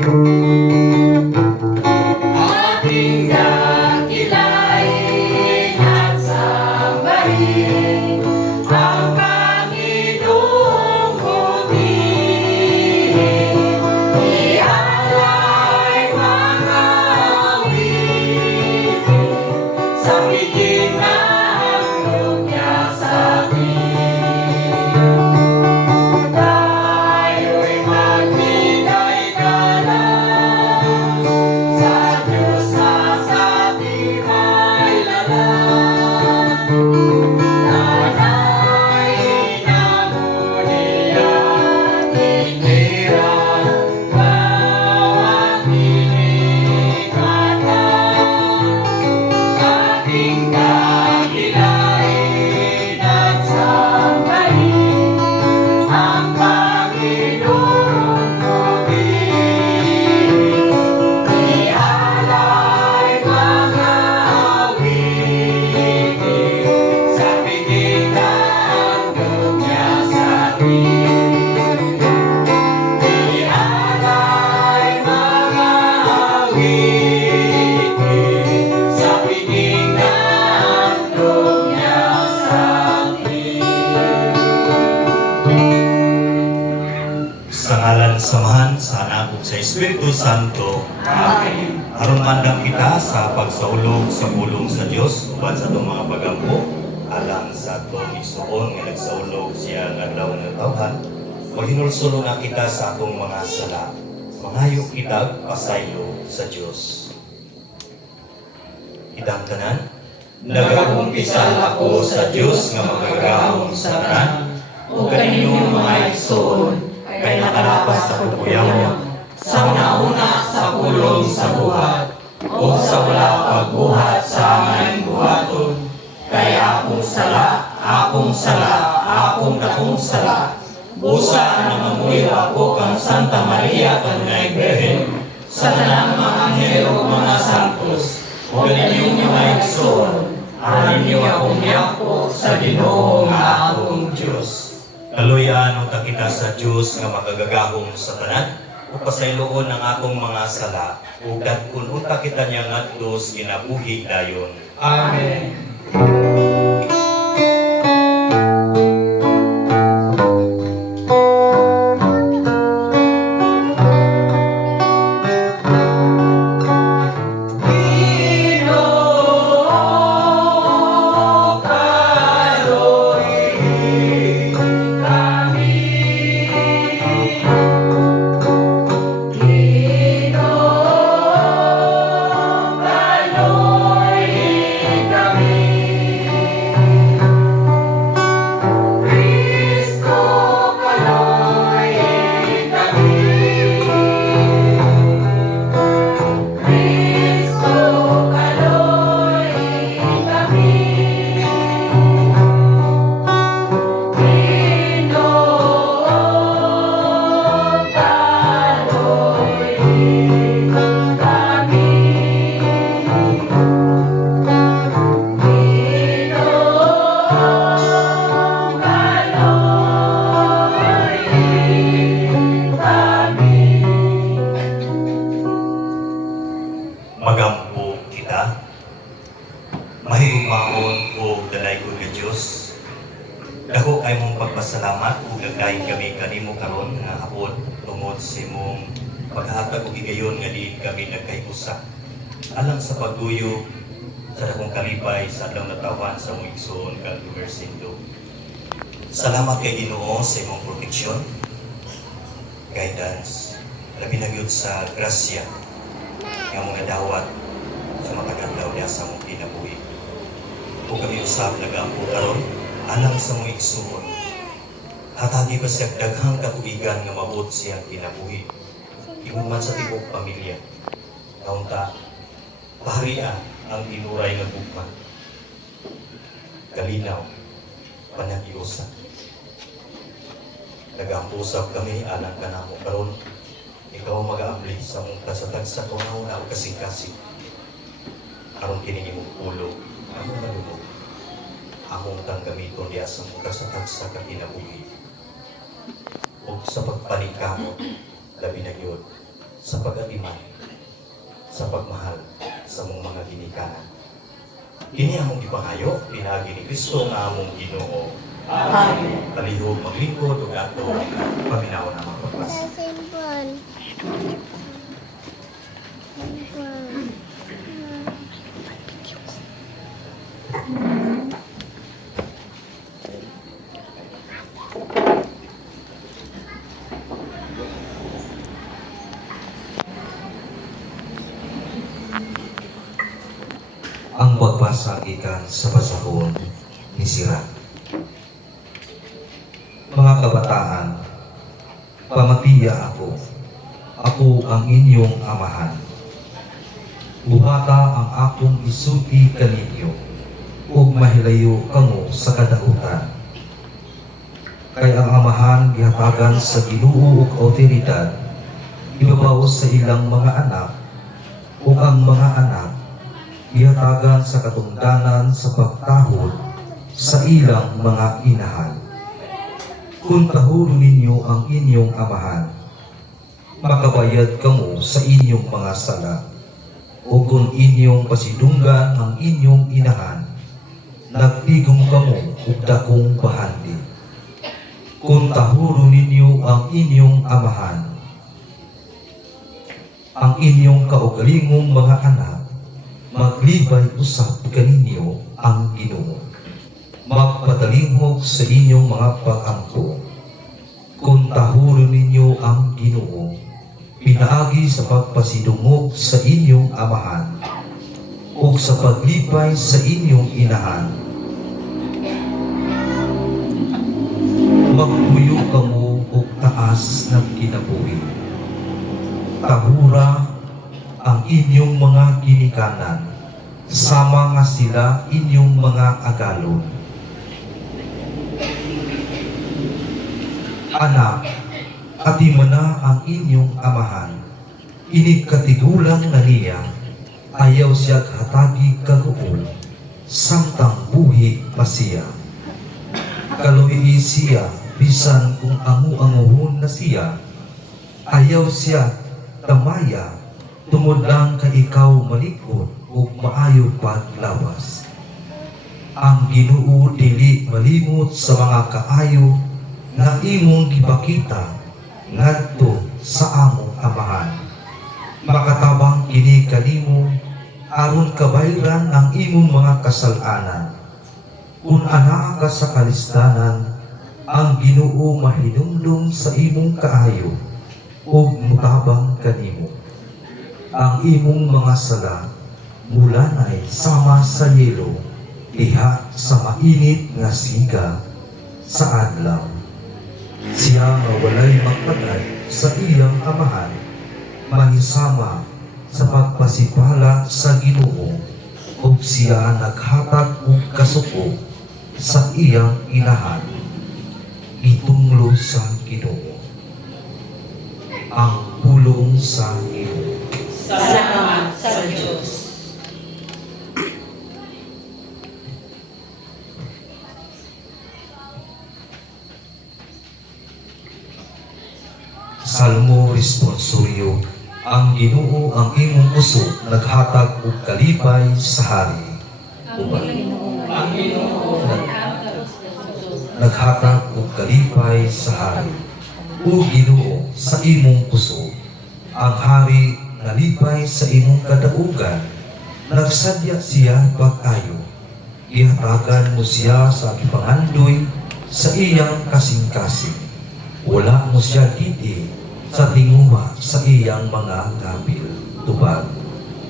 Ating dakilain at sambahin ang Panginoong bumihim. Ialay mga awitin sa piging na handog niya sa atin. Tayo'y magbigay galang sa Diyos na sa ating may lalang. Nanayin ang uniyan, itirang bawat iningatan. Ating dakilain at sambahin ang Panginoong bumihim. Ialay mga awitin sa piging na handog niya sa atin. Ialay mga awitin sa piging na handog niya sa atin. Sa ngalan ng Samahan, sa Anak ug sa Espiritu Santo, Amen. aron mandam kita sa pagsaulog sa pulong sa Dios uban sa atong mga pagampo alang sa atong igsoon nga nagsaulog siya nga adlaw ng tawhan o hinulsulo na kita sa atong mga sala. Mangayo kita pasaylo sa Dios. Kitang tanan, Nagakumpisal ako sa Diyos nga magagahom sa tanan, o kaninyong mga igsoon, kay nakalapas ako kuyaw. Sa una-una sa pulong sa buhat, o sa wala pagbuhat sa aming buhaton. Kay akong sala, akong dakong sala. Busa na mamuyo ako kang Santa Maria Kanunay Birhen, sa tanang mga anghel o mga santos, o kaninyong mga igsoon, aron niyo akong miyako sa Ginoo nga akong Diyos. kaluyan ta kita sa Dios nga magagagahom sa tanan o pasayloon ang akong mga sala ug dagkon unta kita niya ngadto sa ginabuhi dayon. Amen. Magampo kita, mahigugmaon o dalay ko nga Diyos. Dako kay mong pagpasalamat ug nagdayon kami kanimo karon nga hapon tungod sa imong paghatag og higayon nga diin kami nagkayusa. Alang sa pagtuyo sa dakong kalipay sa adlaw na tawhan sa mong igsoon kag Lumersindo. Salamat kay Ginoo sa imong proteksyon, guidance, labi na gyud sa grasya nga mga dawat sa makagandlaw niya sa mong kinabuhi. Kung kami usap nagampo karon alang sa mong igsoon, hatagi ba siya daghang katuigan nga mabuot siyang kinabuhi. Imuman sa tibok pamilya, kaunta, paharian ang tinuray nga gugma. Kalinaw, panag-iusa. Nag-ampusap kami alang ka na mo karon. Ikaw mag-aabli sa mong kasatag sa tunaw na o kasing-kasing. Aron kiningi mong ulo, among malumog. Among tang gamiton diya sa mong kasatag sa kakinabuhi. O sa pagpanikamo, labi na yun, sa pag-atiman, sa pagmahal sa mong mga ginikanan. Kini among ipangayo, pinagi ni Kristo nga among Ginoo. Amen. Palihog maglingkod ug ato paminaw na magpapasa. Simple. Ang pagbasa gikan sa basahon ni Sira. Mga kabataan, pamatiya ako. Ako ang inyong amahan. Buhata ang akong isulti kaninyo, ug mahilayo kamo sa kadautan. Kay ang amahan gihatagan sa Ginoo ug awtoridad, ibabaw sa ilang mga anak, ug ang mga anak gihatagan sa katungdanan sa pagtahod sa ilang mga inahan. Kung tahuro ninyo ang inyong amahan, makabayad kamo sa inyong mga sala. O kung inyong pasidunggan ang inyong inahan, nagtigom kamo ug dakong bahandi. Kung tahuro ninyo ang inyong amahan, ang inyong kaugalingong mga anak, maglibay usab kaninyo ang Ginoo. Magpatalingog sa inyong mga pag-angko. Kung tahuro ninyo ang Ginoo, pinaagi sa pagpasidungog sa inyong amahan o sa paglipay sa inyong inahan. Magpuyo kamo o taas ng kinabuhi. Tahura ang inyong mga ginikanan, sama nga sila inyong mga agalon. Anak, atimana ang inyong amahan, inikatigulang na niya, ayaw siya hatagi kaguol, samtang buhi pa siya. Kaluwi siya, bisan kung angu-anguhon na siya, ayaw siya tamaya, tungod lang ka ikaw malikod o maayo paglawas. Ang Ginoo dili malimot sa mga kaayo na imong gipakita ngadto sa among amahan. Makatabang kini kanimo aron kabayran ang imong mga kasalanan. Kung anaa ka sa kalistanan, ang Ginoo mahinumdum sa imong kaayo ug mutabang kanimo. Ang imong mga sala mulanay sama sa yelo, diha sa mainit nga siga sa adlaw. Siya nga walay magpatay sa iyang amahan, mahisama sa pagpasipala sa Ginoo, ug siya naghatag og kasuko sa iyang inahan. Itunglo sa Ginoo. Ang pulong sa Ginoo. Salamat sa Diyos. Salmo responsoryo. Ang Ginoo ang imong puso, naghatag og kalipay sa hari. Ang Ginoo, Naghatag og kalipay sa hari. O Ginoo, sa imong puso, ang hari nalipay sa imong kadaugan, nagsadya siya pag-ayo. Ihatagan mo siya sa gipangandoy sa iyang kasing-kasing. Wala mo siya didi sa tinguma sa iyang mga gabil. Tubag.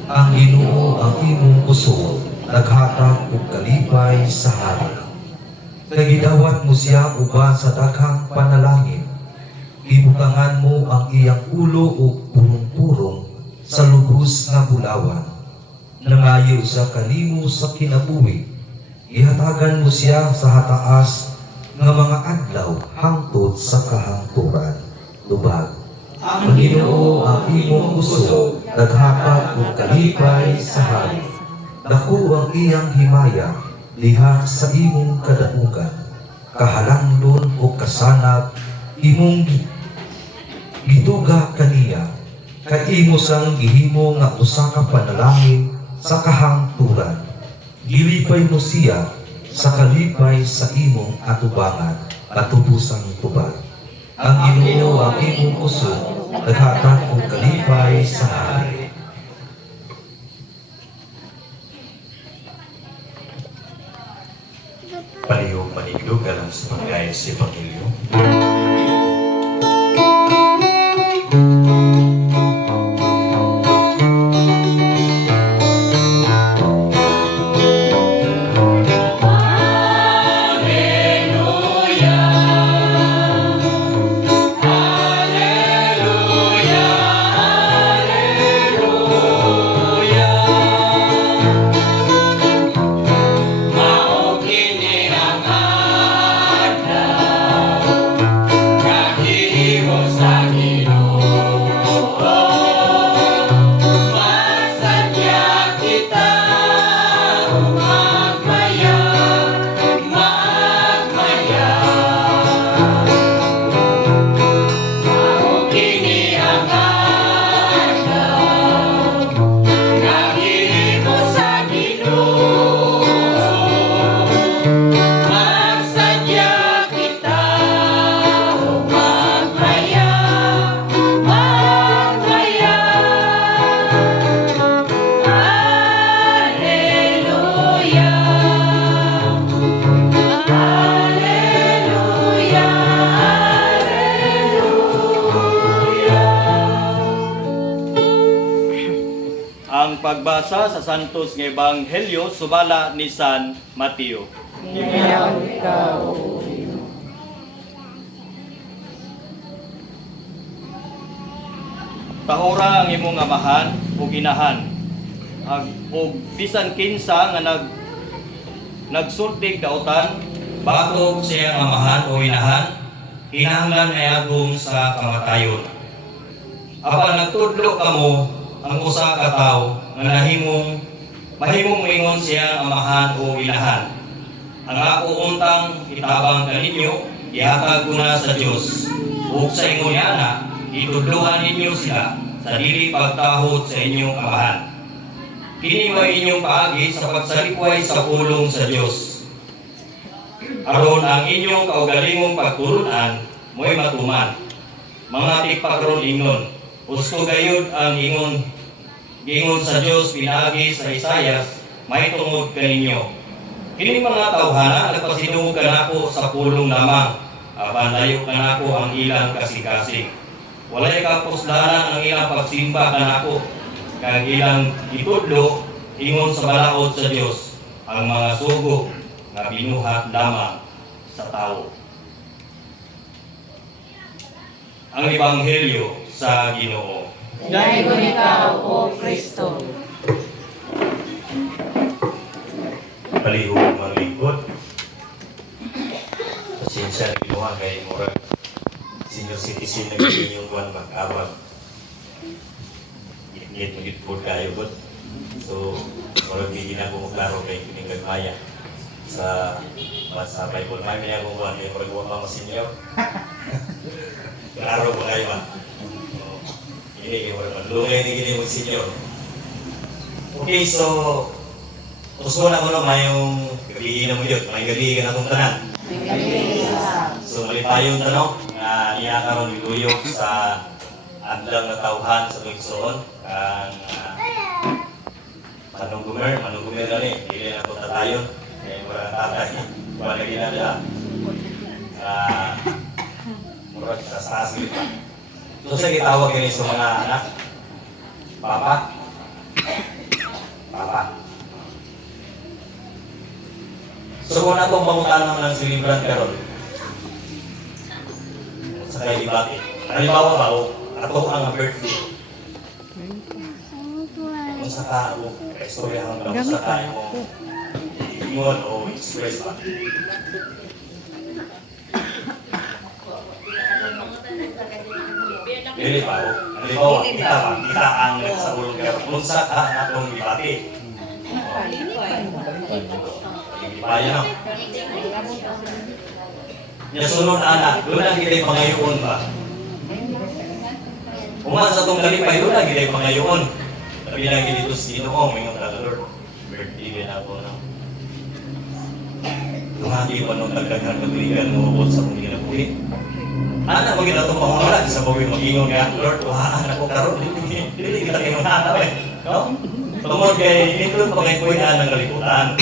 Ang Ginoo ang imong puso, naghatag og kalipay sa hari. Nagidawat mo siya uban sa daghang panalangin. Ibutangan mo ang iyang ulo ug purong-purong sa lubos nga bulawan. Nangayo sa kanimo sa kinabuhi. Ihatagan mo siya sa hataas nga mga adlaw hangtod sa kahangturan. Tubag. Ang Ginoo ang imong puso, naghatag og kalipay sa hari. Dako ang iyang himaya, diha sa imong kadaugan. Kahalangdon o kasanag, imong gituga kaniya, kay imo sang gihimo nga usa ka panalangin sa kahangturan. Gilipay mo siya sa kalipay sa imong atubangan katubusang tubag. Ang Ginoo ang imong puso naghatag og kalipay sa hari. Palihog manigdog alang sa pagkaya sa Ebanghelyo. Ang pagbasa sa Santos nga Ebanghelyo subala ni San Mateo. Ginayaw ikaw, Tahura ang imong amahan ug inahan. Ug bisan kinsa nga nagsultig daotan, Bakog siya ang amahan o inahan, kinahanglan ay agong sa kamatayon. Apan nagtudlo kamo ang usa ka tawo nga mahimong moingon siya ang amahan o inahan. Ang ako untang itabang kaninyo, ihatag ko na sa Dios. Ug sa ingon yana, itudlohan ninyo sila sa dili pagtahod sa inyong amahan. Kini wa inyong paagi sa pagsalikway sa pulong sa Dios. Aron ang inyong kaugalingong pagturunan mo'y matuman. Mga tigpakron ingnon, gusto gayud ang gingon sa Dios pinaagi sa Isayas, may tungod kaninyo. Kini mga tawhana nagpasidungog kanako sa pulong lamang, apan layo kanako ang ilang kasing-kasing. Walay kapusdanan ang ilang pagsimba kanako, kag ilang itudlo ingon sa balaod sa Dios, ang mga sugo na binuhat lamang sa tao. Ang Ebanghelyo sa Ginoo. gaygo ikaw, O Kristo. Palihog mga lingkod. Pasensya rin mo kay murag senior citizen na gawin yung buwan magkabag. Ngit po kayo po. So, murag gigina ko klaro kay kinigagmaya sa Bible. May mga kong buwan kay murag mga masinyaw. Klaro po kayo ba? Ini kay murag malungay ni gini mo sinyaw. Okay, so gusto na ko na mayong gabi na mo yun. May gabi ka na itong tanan. So mali tayong tanong na niya karon niluyok sa adlang na tawhan sa Lugsoon. Ang manugumer na ni. Hindi na ito tatayon. Kaya mura tatay. Kuha lagi na nila. Mura sa taas ulit pa. So sa gitawag yun sa mga anak. Papa. So kung atong pangutanang ng silibran karon sa kay debate. Halimbawa ba o ato ang birthday. Kung sa tao, istorya hanggang sa tayo mo ingon o express ba. Dili pa o. Halimbawa, kita ang sa ulong karon. Kung sa atong debate. Bayan na. Nya sunod anak, doon na kita pangayoon ba? Human sa itong kalipay, doon lagi tayo pangayoon. Sabi lagi dito si Ginoo, may nga Lord, birthday na ako, no? Lumagi pa nung tagdagan katuligan mo sa kong ginabuhi. Anak mo gina itong pamamalag sa bagay mag-ingon nga, Lord, wahaan ako karoon. Hindi kita kayo nanaw eh. No? Tungod kay ito pa kayo puyan ng kalibutan.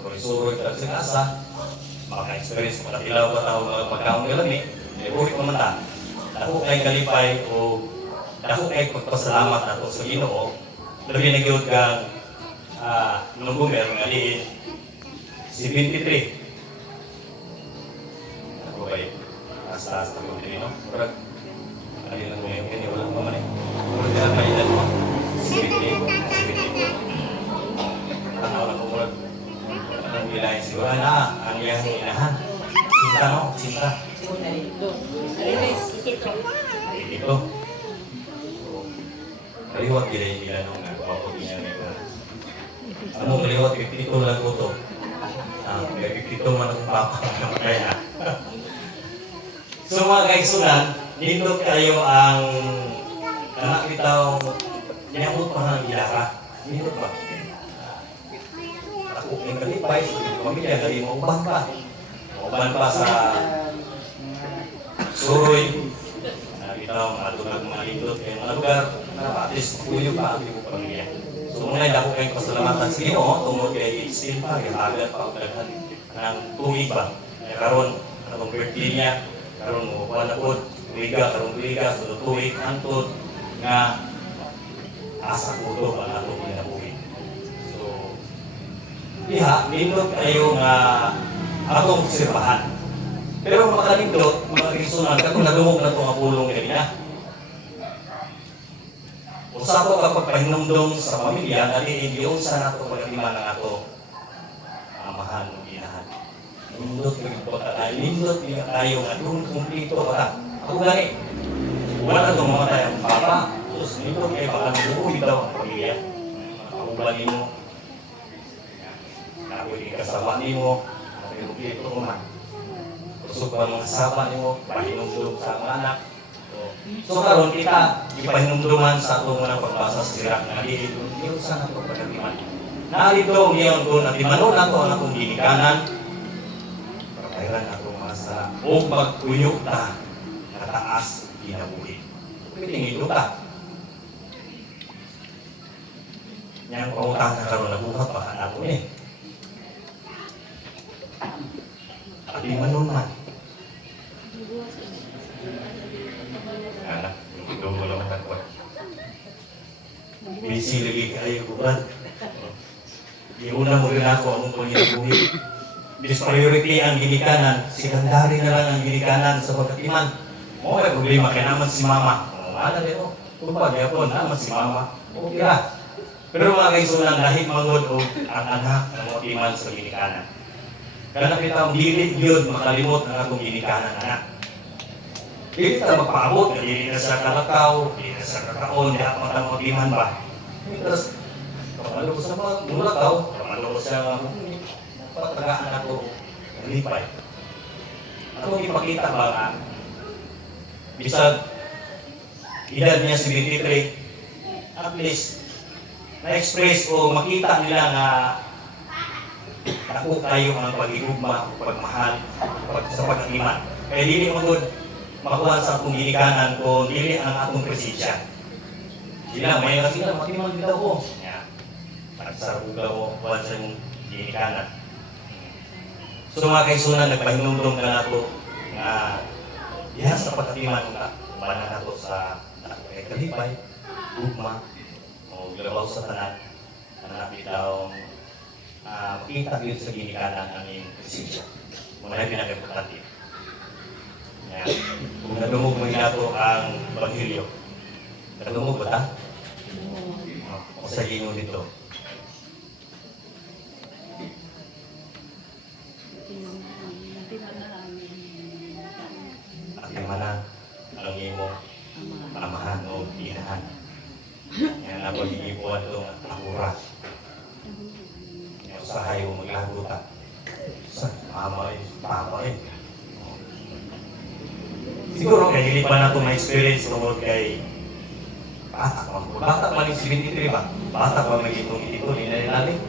Suroy-suroy ka sa kasa, maka-experience, makatilaw pa tao mga pagkaong nilami, buhit mo man ta. Dako kay kalipay o dako kay pagpasalamat nato sa Ginoo. Labi na gyud kang number nga diin 73. Ako kay taas-taas na ko din, no? Murag ali lang ngayon kini wala pa man eh. Murag ka may edad mo. 73. Ano lang murag ang wilayah siguro na ang iyang inahan. Cinta, no? Cinta. Ito. Kaliwat gila nung nagpapag niya nito. Ano kaliwat? Pipito lang ko to. Pipito man akong papa. Kaya. So mga kaigsunan, dito kayo ang anak bitaw niamot pa ng gilara. Dito ba? Ako yung kalipay, pamilya, dali mo uban pa. Uban pa sa suroy. Bitaw, mga tulad mga lindot, yung mga lugar, at least puyo pa ang iyong pamilya. So muna dako kayong pasalamatan sa Ginoo, tungod kay still pa, kaya pa ang daghan ng tuig ba. Karon ang birthday niya, karon mo kuha na po, tuiga, so tuig, antod, nga asa ko ito, ang atong ginabuhi. So, diha, nindot kayo nga atong sirbahan. Pero makalindot, mga Kristonan, kung nadungog na ito ang pulong kanina. Usa ko kapag pahinumdum sa pamilya, dali iyon sa nato pagkatiman ng ato amahan o ginahan. Nindot yung tayo nga doon kumplito ka. Ako gani, wala itong mamatay ang papa. Sus, nindot kayo baka nabubuhi daw ang pamilya. Makakubalin mo. Nakuling kasama ni mo. Nakuling mo man. Kusog pa mga kasama ni mo. Pahinumdum sa mga anak. So karon kita ipahinumduman sa atong mga pagbasa sa sira nga diyon sa nato pagkatiman. Narito niyon kun atimanon nato ang atong ginikanan. Pagkairan atong mga sala o magtuyo ta nga taas ginabuhi. Piling ta. Yang pautang na karon nabuhat pa anak ko eh. Atimanon man. Anak, ito mo naman ako. Busy lagi kayo, bukan? Iuna mo rin ako ang panginabuhi. This priority ang ginikanan, secondary na lang ang ginikanan sa pagkatiman. Mo may problema kaya naman si mama. Ano dito? Tupag yapon, naman si mama. Okay ra. Pero mga kaisunan, dahil mangod o ang anak ng pagkatiman sa ginikanan. Kaya kita ang dili yun makalimot ang akong ginikanan, anak. Hindi kita magpaabot, hindi na sa kalakaw, hindi na sa kakaon, hindi ako matang-magiman ba? Tapos, kapalo ko sa mga mulakaw, kapalo ko sa patagaan ako, nalipay. Ako ipakita ba nga, bisag, edad niya 73, at least, na-express o makita nila na ako tayo ang pag-igugma, pagmahal, sa pag-iman. Kaya hindi magod, makuha sa akong ginikanan ko, dili ang akong presensya. Sila, may nga sila, matiman kita ko. Sa buga ko, kuha sa yung ginikanan. So mga kaisunan, nagpahinumdum ka na ito na diha sa pagkatiman ka, kumana na ito sa kalipay, gugma, o galabaw sa tanan, na bitaw makita yun sa ginikanan ang iyong presensya. Muna yung pinag-importante. Kung nadumog mo nato ang Ebanghelyo, nadumog ba ta? O sa ginoo dito. At mana ang imo amahan o ginahan. Yan ang pag-iipuan ito ng akura. Yan usahay mo maglago ka. Sa mama papa Siguro kay dili pa na ito ma-experience tungkol kay bata pa rin 73 ba? Bata pa magitong ito, ninalali.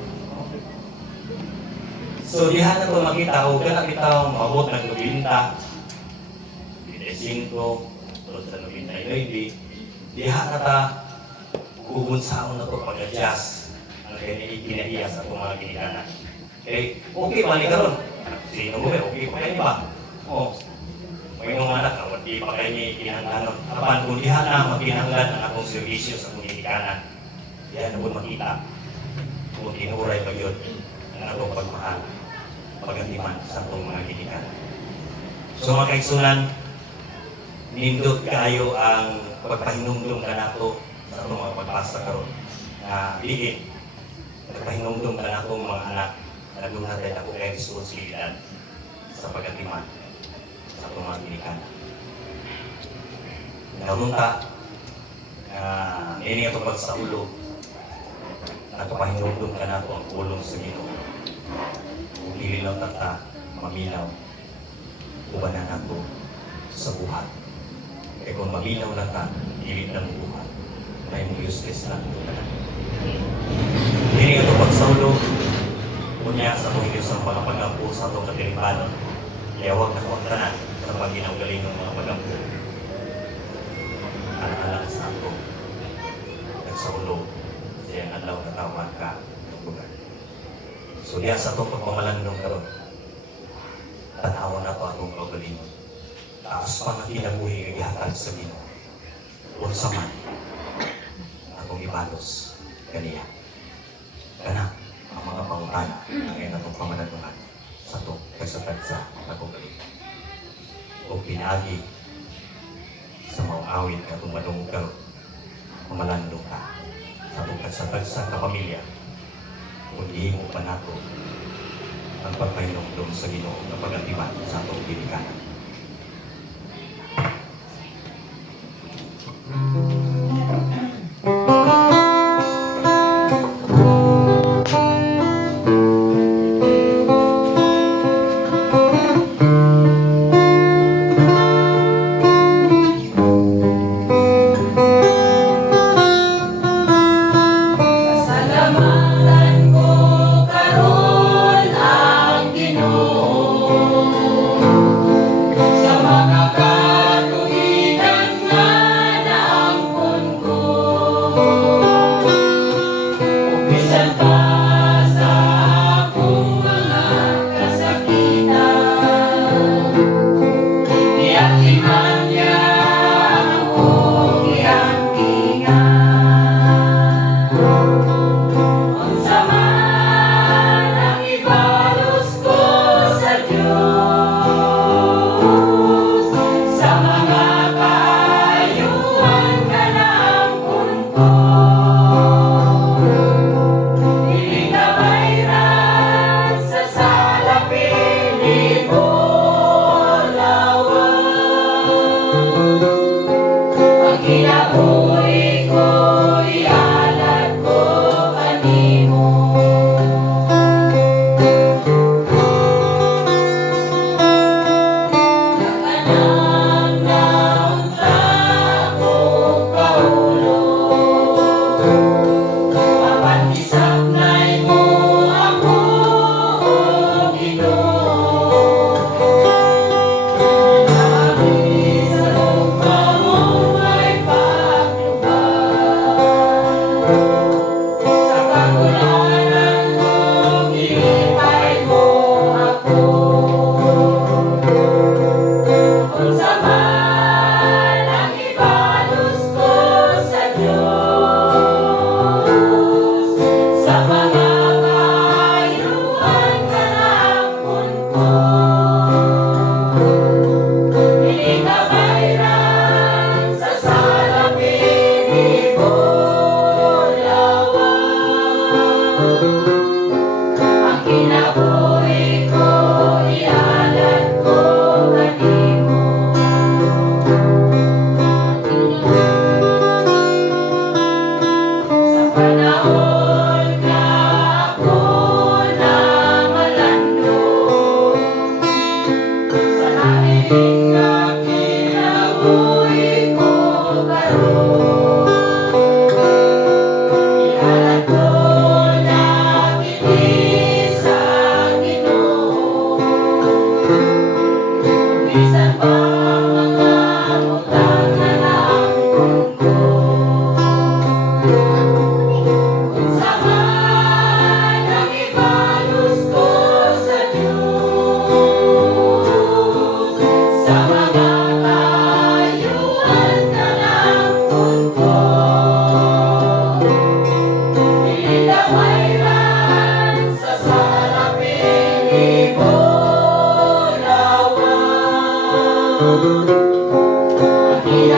So diha na ito makita o kana bitaw mabot ng 90, 95, tulad sa 99, diha na ta gubon sa amon na ito pag-adjust ang kinahiya sa itong mga ginikanan. Okay ba ni karon? Sino mo okay pa kayo ba? Oo. May mga anak na hindi pa kayo ni kinahanglanon. Apan kung diha na magkinahanglan ang akong servisyo sa akong ginikanan, diha na po makita kung tinuray ba yun ang akong pagmahal, pagatiman sa akong mga ginikanan. So mga kaigsunan, nindot kayo ang pagpahinumdum ka nato sa itong mga pagpasa karon na liit. Pagpahinumdum ka nato mga anak na nagluhatay ako kay responsibilidad sa pagatiman sa itong mga ginikanan. Namunta, ini ito pag sa ulo, nagpapahinumdum ka nato ang ulong sa Ginoo. Kung dili lang tata, maminaw, ubanan nato sa buhat. Kaya kung maminaw lang ta, dili lang buhat, may mong useless lang ito ka na. Ini ito pag sa ulo, kunya sa kong Diyos ang mga pagampo sa itong katilipanon, kaya huwag na huwag tanan sa pagginagaling ng mga pagampo. Alang-alang sa ako, nagsaulo, siya ang alaw na tawag ka ng lugar. So diya sa itong pagmamalandong karon, tanawa na ito akong kaugalingon. Taas pa na kinabuhi ng ihatag sa Ginoo. Kung sa man, akong ibalos kaniya. Kana ang mga pangutana ang iyong atong pamalandungan sa itong kagsatag sa akong galingon. O pinaagi sa mga awit na itong madunggal, mamalandong ka sa itong kagsatag sa kapamilya. Kung ihimo pa nato ang pagpahinumdum sa Ginoo na pag-atiman sa itong ginikanan. Salamatan ko karon ang Ginoo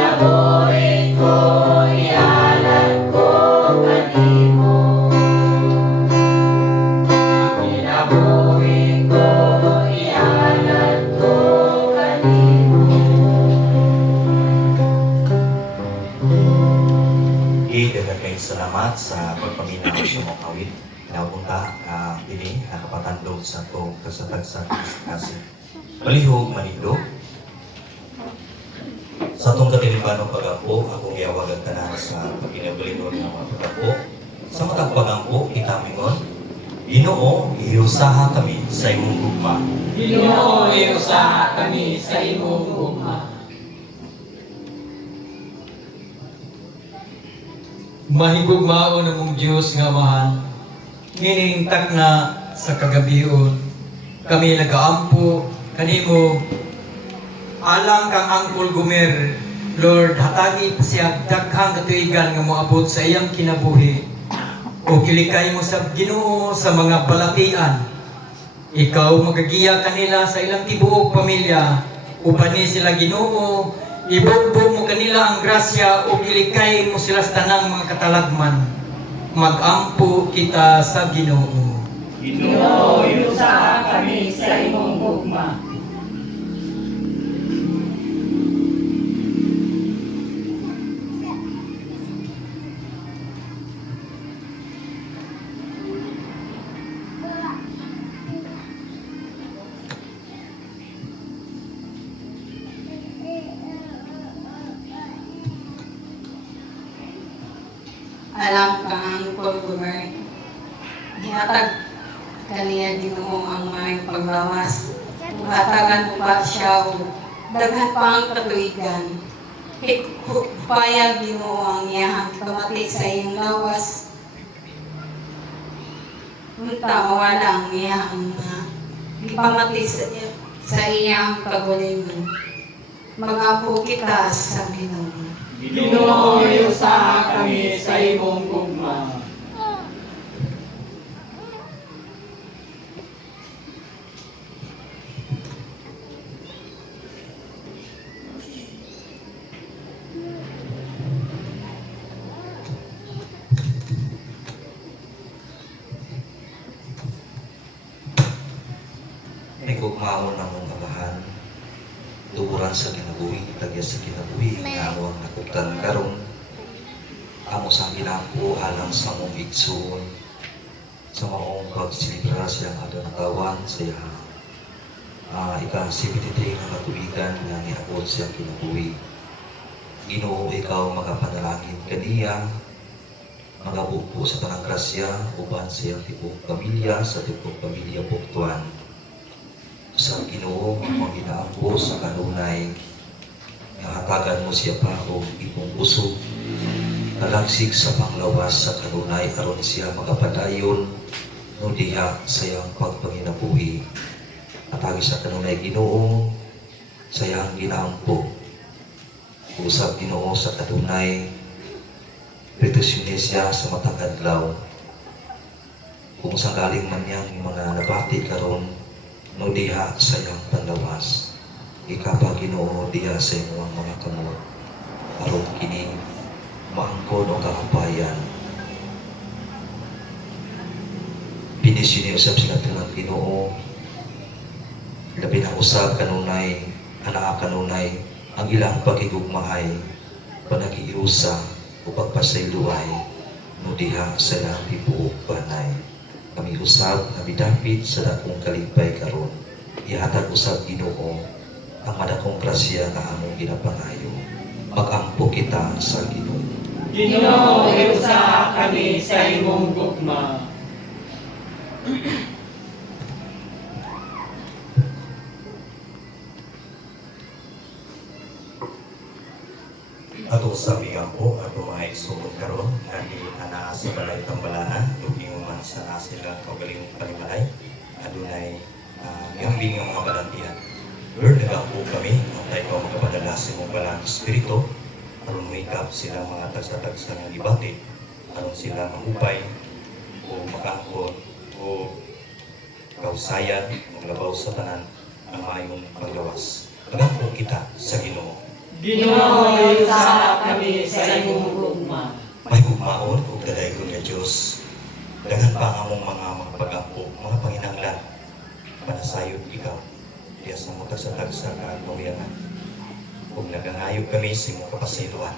kinabuhi ko, ihalad ko kanimo. Ang kinabuhi ko, ihalad ko kanimo. Daghang kay salamat sa pagpaminaw sa mga kawit. Napunta ini nakapatandog sa itong kasatagsan kasi malihog manindog. Sa itong katilibanong pagampo, akong iawag ang tanan sa pagpinabilinon ng mga pagampo. Sa matang pagampo, itamingon, Ginoo, iusaha kami sa imong gugma. Ginoo, iusaha kami sa imong gugma. Mahigugmaon namong Diyos nga Amahan, nginingtak na sa kagabion, kami nagaampo kanimo alang kang angkol gumer. Lord, hatagi siya daghang katuigan nga moabot sa iyang kinabuhi. O kilikay mo sa Ginoo sa mga balatian. Ikaw magagiya kanila sa ilang tibuok pamilya. Upan ni sila Ginoo, ibugbog mo kanila ang grasya o ilikay mo sila sa tanang mga katalagman. Magampo kita sa Ginoo. Ginoo, iusaha kami sa imong gugma. Alam ka ang paggumer. Gihatag kaniya Ginoo ang may paglawas. Hatagan mo ba siya o daghan pa ang katuigan. Payag Ginoo ang iyahang pamati sa iyong lawas. Unta mawala ang iyahang ipamati sa iyang kagulingan. Mag-apo kita sa Ginoo. Ginoo, iusaha kami sa imong gugma. May gugmaon na mong Amahan, tuburan sa kinabuhi, tagya sa kinabuhi, nga ang nakuptan karon. Amo sa ginampo halang sa mong igsoon, sa maong pagsilibra siyang adanatawan sa iya. Ika-73 na katuigan nga niabot siyang kinabuhi. Ginoo, ikaw magapanalangin kaniya, magabuo sa tanang grasya, uban sa iyang tibok pamilya, sa tibok pamilya buktuan. Sa Ginoo, ang ginaampo sa kanunay, nga hatagan mo siya pa o ipong puso, nalagsig sa panglawas sa kanunay aron siya magapadayon no diha sa iyang pagpanginabuhi. Atagi sa kanunay Ginoo, sa iyang ginaampo. Usab Ginoo sa kanunay, petisyones siya sa matang adlaw. Kung sanggaling man niyang mga nabati karon, no diha sa iyang panlawas. Ikapa Ginoo diha sa imong mga kamot. Aron kini maangkon o kahabayan. Pinisyon usab sila tunang Ginoo. Labi na usab kanunay, anak kanunay, ang ilang pagigugmahay, panagiusa o pagpasayloay, no diha sa ilang tibuok panay. Kami usab na bidapit sa dakong kalipay karon. Ihatag usab Ginoo ang madakong grasya nga among ginapangayo. Magampo kita sa Ginoo. Ginoo, iusaha kami sa imong gugma. Ato sa bigampo, ato mga isugod karon nga di anaa sa balay tambalaan, lubing man sa sila kaugaling panimalay, adunay gambing nga mga balantian. Lord, nagampo kami, ang tayo ko magapadala sa imong balang espiritu, aron mahikap sila mga tagsa-tagsa ng ibati, aron sila mahupay, o makaangkot, o kausayan, maglabaw sa tanan, ang mayong paglawas. Nagampo kita sa Ginoo. Ginoo sa kami sa imong gugma. May gugmaon ug dadaygon nga Dios. Daghan pa ang among mga pag-ampo, mga panginahanglan. Panasayod ikaw. Diya sa mo sa tagsa ka kawiyanan. Ug nagangayo kami sa imong kapasayloan.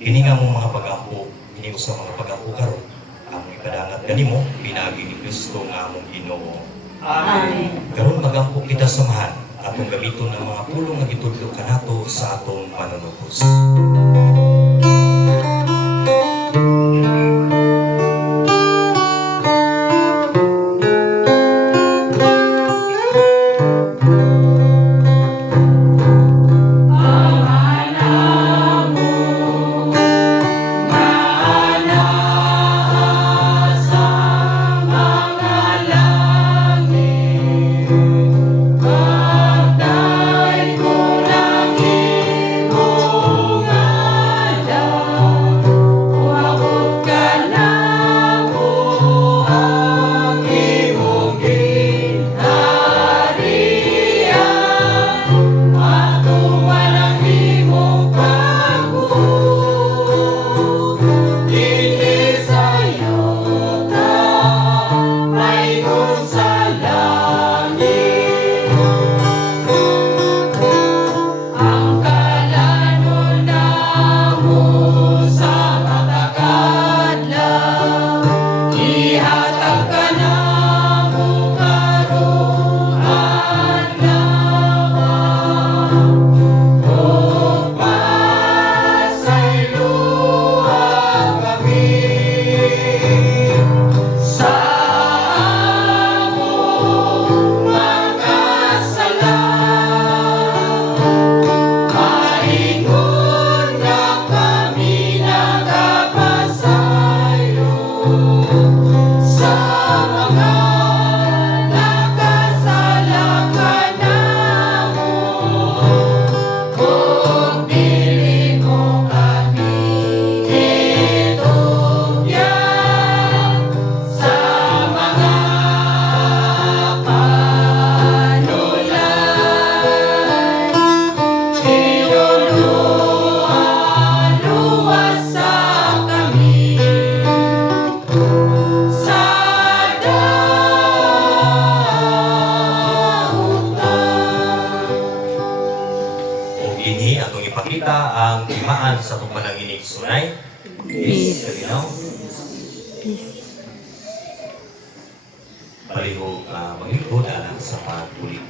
Kini nga among mga pag-ampo, kini usa mga pag-ampo karon. Among ipadangat kanimo pinagi ni Kristo nga among Ginoo. Amen. Karon magampo kita samahan atong gamiton ng mga pulong nga gitudlo kanato sa atong panunubos. Dinhi atong ipakita ang timaan sa atong pananginig. Sunay. Peace. Kalinaw. Palihog maglingkod alang sa pagpulit.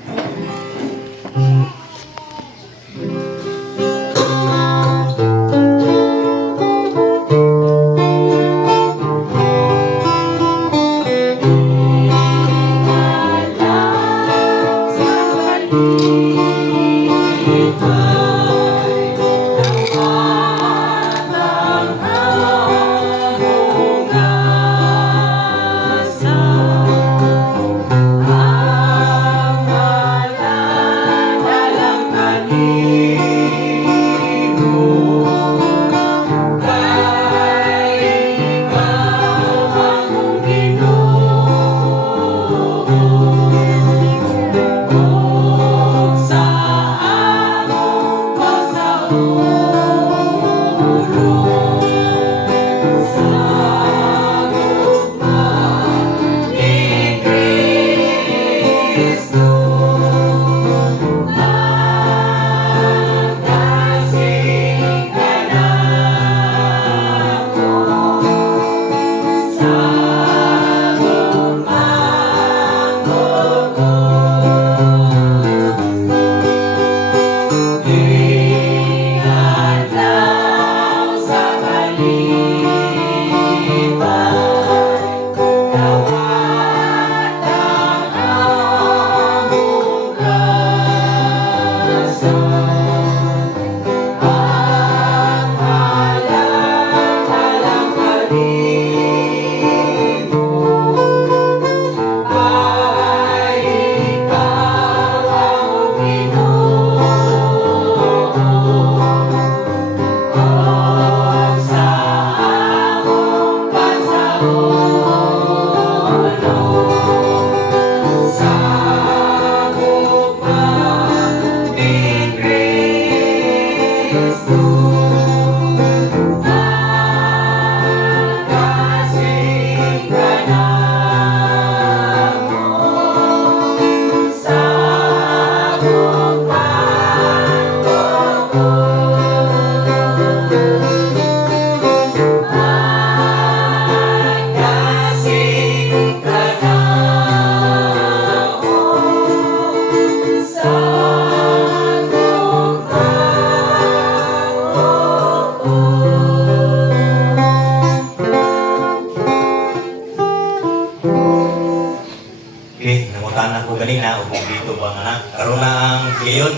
ganina o kung dito ba nga karon na ang gayon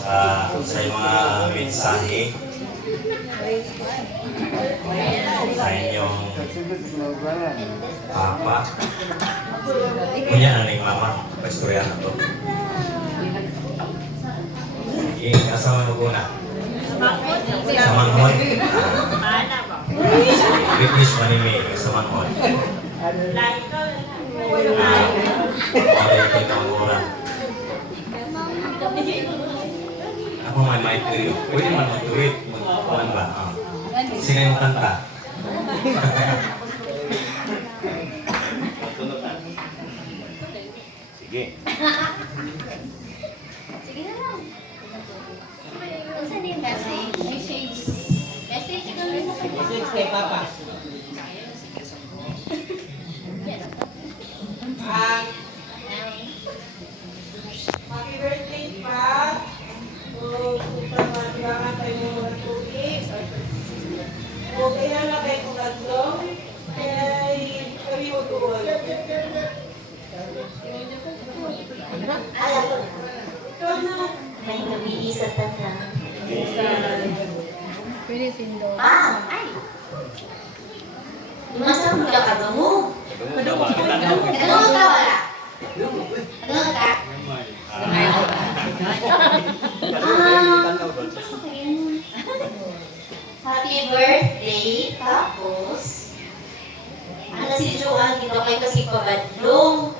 sa mga mensahe sa inyong papa. Kunya na ni mama, pastorya na to. Yung kasama mo muna. Sa manghon. Witness manimi sa manghon. Ito ang mura. Ako may maitri. Pwede man mag-tweet. Mag-kuhan ba? Sino yung kanta? Sige. Sige na lang. Saan yung message? Message. Message ka rin sa kanya. Message kay Papa. Happy birthday, Pa! So, magkakaroon tayo ng tubig. Okay na kayo kung tatlong. Kaya kami mag-uwag. Ikaw na. May nabili sa tanda. Ay! Masa mula ka ba mo? Ano ka wala? Ano ka? Happy birthday, tapos ano si Joanne dito kay kasi pabadlong.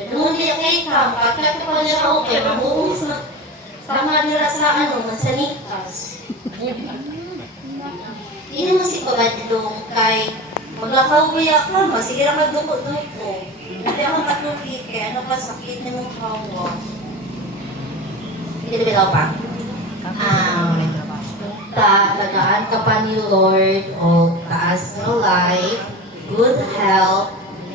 Noon niya kay Kam, pagkat ko niya ako kay mahuhus na sama nila sa mansanitas. Hindi naman si pabadlong kay maglakaw kaya ka, sige lang magdukot-duko. Hindi ako matlupit kaya ano pa sakit na mong kawa. Hindi na pa? Tagaan ka pa ni Lord o taas na life, good health,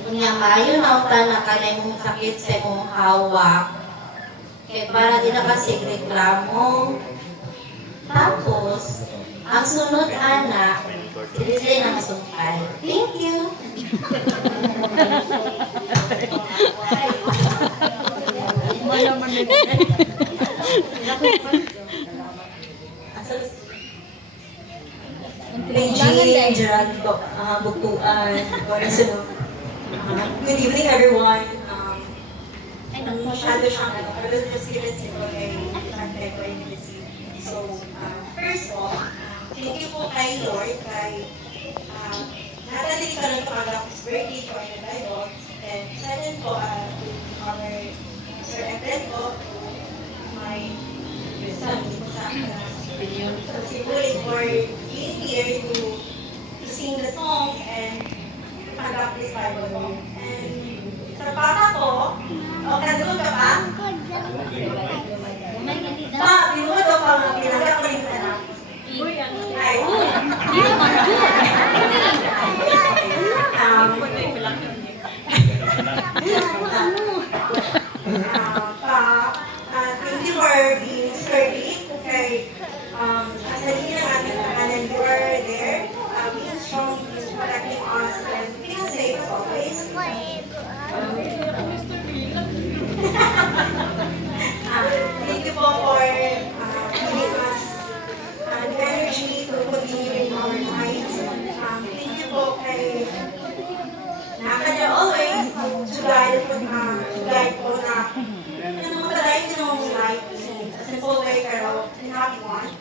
nga mayo na ang tanakanay mong sakit sa mong hawak, kaya para di na kasi reklamo. Tapos, ang sunod anak, sila ng sungkay. Thank you! Regine, Gerald, Bugtuan, good evening everyone. Masyado siyang pero just give it simple kay Tantay ko yung receive. So, first of all, thank you po kay Lord, kay natalig ka lang tumagal akong birthday ko ay nag-idol. And second po, to our Sir Efren po, to my son, so siguro for being here to sing the songs and tanggap this Bible. And sa papa ko, okay, doon ka pa? Pa, binudo pa mga pinagap ko yung anak. Ay, thank you for being sturdy. Okay, as a leader ng ating tahanan, you are there, being strong, protecting us, and being safe as always. Thank you po for giving us the energy to continue in our lives. Thank you po kay nakakanya always to guide po na ano magkalain din ang life in a simple way pero in happy one.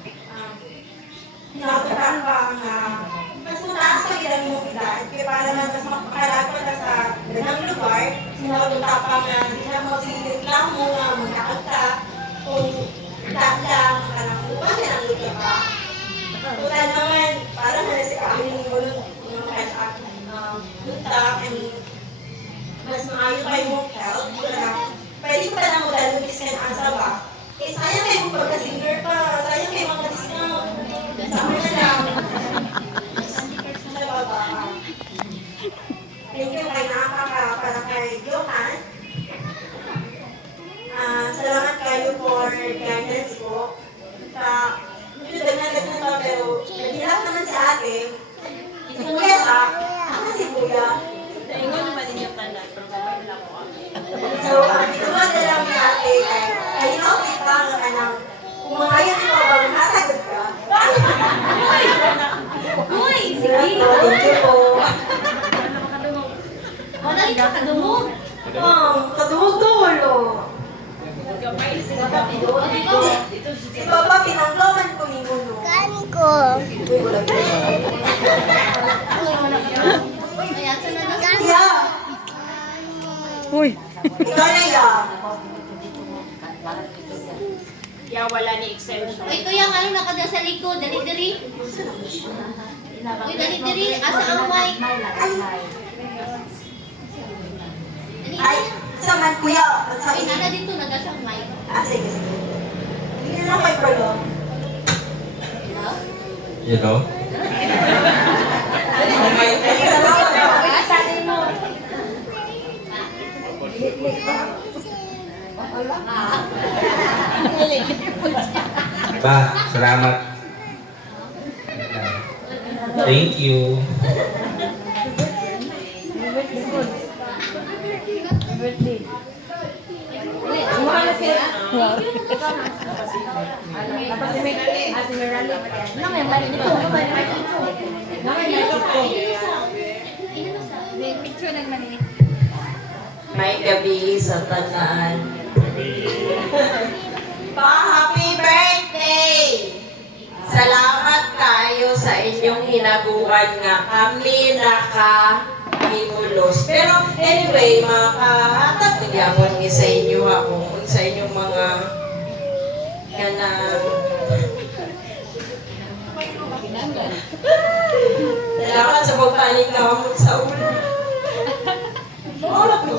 Hinabutan pa mas mataas pa ilang mong edad kaya para naman mas makakarag pa na sa ganang lugar hinabutan pa nga hindi na magsilit lang mo na magkakag ka kung lahat lang parang upang na ang lugar ka. Total naman parang nalasikahin mo yung kaya lutak and mas maayo kayo mong health pwede pa na mo dalubis ka ng asawa. Eh, sayang kayo mong pagka-singer pa. Sayang kayo mga discount. Sama na lang. Sa baba. Thank you kay para kay Johan. Salamat kayo for guidance po. Medyo dagnagan pa pero naghilap naman si ate. Si Kuya sa. Ako si Kuya. Ingon naman ninyo tanan, pero gawin lang ko. Ikaw na yan. Kaya wala ni exemption. Ito yung ano nakadala sa likod, dali-dali. Uy, dali-dali, asa ang mic? Ay, saman kuya. Uy, nana dito, nagasang mic. Sige, sige. Hindi na lang kay Prolo. Hello? You know? Asanin mo. Ba, salamat. Thank you. May gabi sa tanaan. Happy birthday! Salamat kayo sa inyong hinaguan nga kami nakahimulos. Pero anyway, makahatag nagyapon ni sa inyo ako sa inyong mga kanang salamat sa pagpanig kamot sa ulo. Wala ko.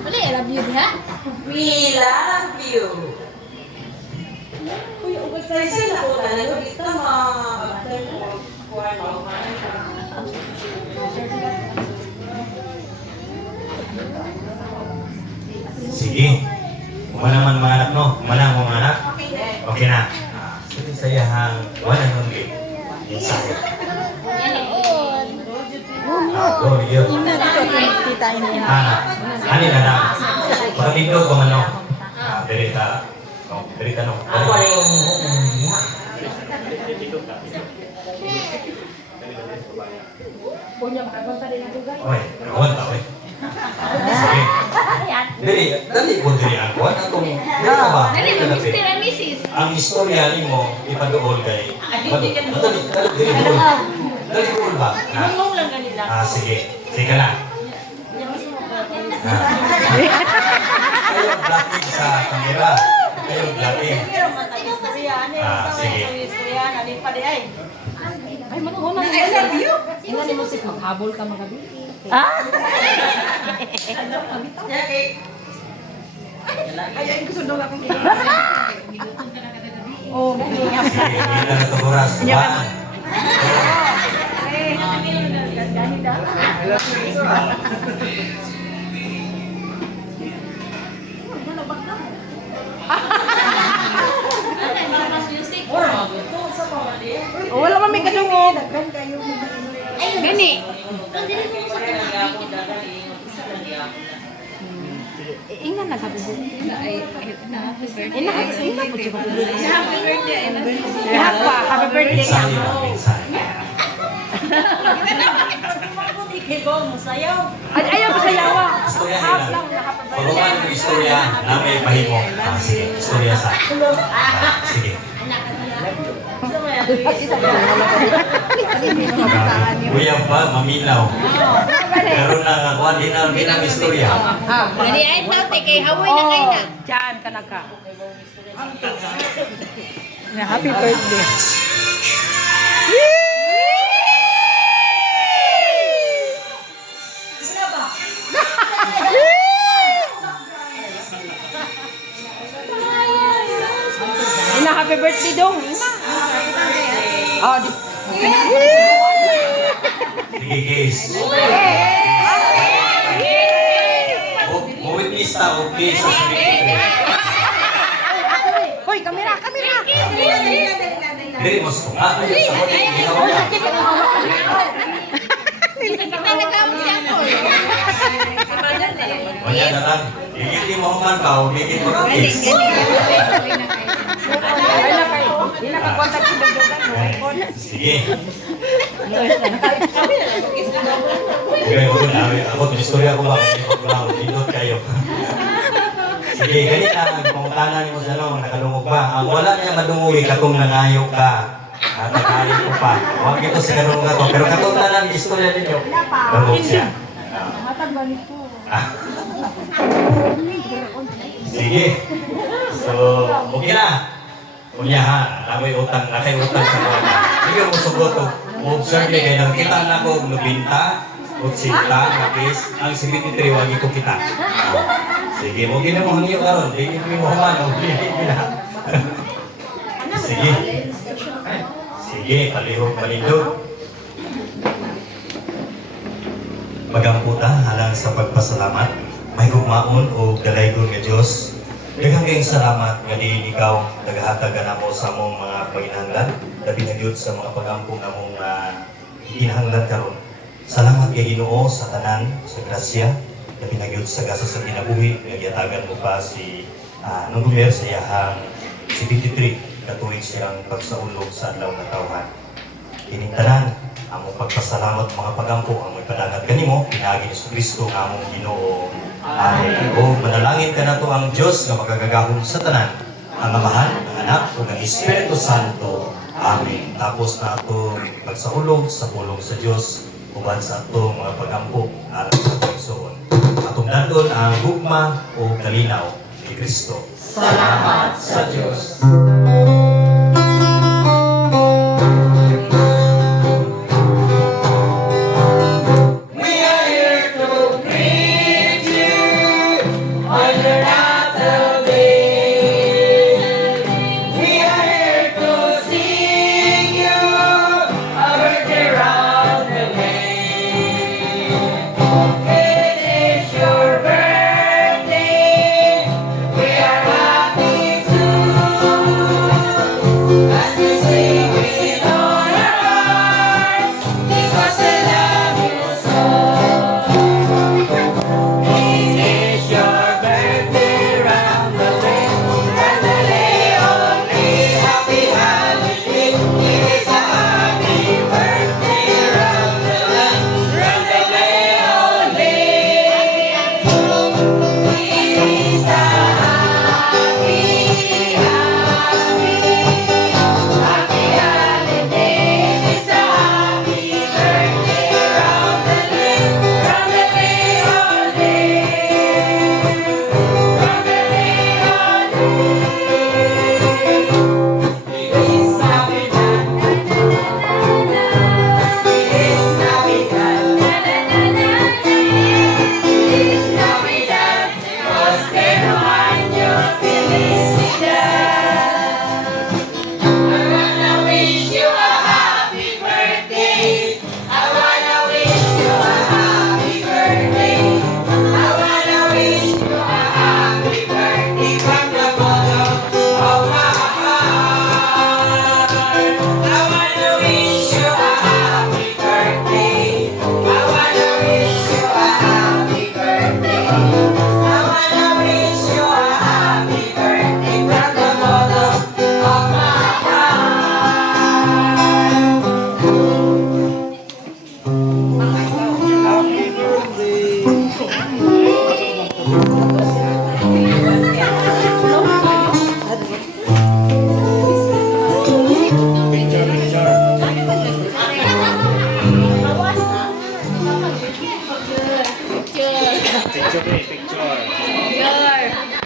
Wala, I love you, ha? We love you. Sa isa na po talaga, dito mga Sige. Kumana man mga anak, no? Kumana mga anak? Okay na. Sige saya hang wala nang inside. Go, yo. Ani na na. Pagkatindo ko man, no? Derita. Derita, no? Ako na yung Oy, kawan ta, oy. Sige. Dali ko diri ako. Dili ka ba? Dali, Dili ka Mr. ba? and Mrs. Ang istorya nimo ipaduol kay. Dali duol. Dali duol ba? Mungong lang kanila. Sige. Sige na. Kayo blocking sa kamera. Kayo blocking. Sige. Ay, manuhon na. I love you. Ina ni Musik, maghabol ka magabi. Ayaw gusto doon akong Oh, Sige, hindi na natuburas. Ba? Oh, wala man may kadungog. Gani. Ingat na sabi ko. Ina po siya. Happy birthday. Happy birthday. Mensahe lang, mensahe. Ay, ayaw ko sa yawa. Istorya nila. Pagawa ng istorya na may pahimo. Sige, istorya sa. Sige. Kuya pa, maminaw. Pero nakakuha din ang istorya. Gani ay tao, kay hawoy na kayo na. Diyan ka na ka. Happy birthday. Ina, happy birthday dong. Oh, Sige, guys. Mawitness ta, okay sa speaker. hoy, kamera, kamera. Dili mo sa ako yung sa huli. Hindi ka ba? Kita nagawag siya ako. Wala na lang. Higit mo man ka, higit mo ka, guys. Ay na kayo. Hindi na ka-contact si Dagdagan. Sige. Okay, ako yung istorya ko lang. Pindot kayo. Sige, ganit na. Pangutanan mo sa nakalungog ba? Ang wala niya madunguwi ka kung nangayo ka. Nagkain ko pa. Huwag ito si Kanong nga to. Pero katong tanan, istorya ninyo. Nalog siya. Matag ba nito? Ah. Sige. So, okay na. Kunya ha, nakay utang sa mga. Sige mo sugot to. Observe kay nakita na ko nubinta, utsinta, nakis, ang 73 wagi ko kita. Sige, mo gina mo hangyo karon, di mo humano, Sige. Sige, palihog malindog. Magamputa halang sa pagpasalamat, may gugmaon o dalaygon nga Dios. Daghang kayong salamat nga diin ikaw nagahatag ka namo sa among mga paginahanglan, labi na gyud sa mga pagampong namong ginahanglan karon. Salamat kay Ginoo sa tanan, sa grasya, labi na gyud sa gasa sa kinabuhi nga giatagan mo pa si Nunggumer sa iyahang 73 katuig siyang pagsaulog sa adlaw nga tawhan. Kining tanan, among pagpasalamat mga pagampo ang may padagat kanimo pinaagi ni Kristo nga among Ginoo. Amen. O manalangin ka nato ang Dios nga magagagahom sa tanan, ang Amahan, ang Anak, ug ang Espiritu Santo. Amen. Tapos na ato pagsaulog sa pulong sa Dios uban sa ato mga pagampo alang sa pagsuon. Atong dandon ang gugma o kalinaw ni Kristo. Salamat sa Diyos.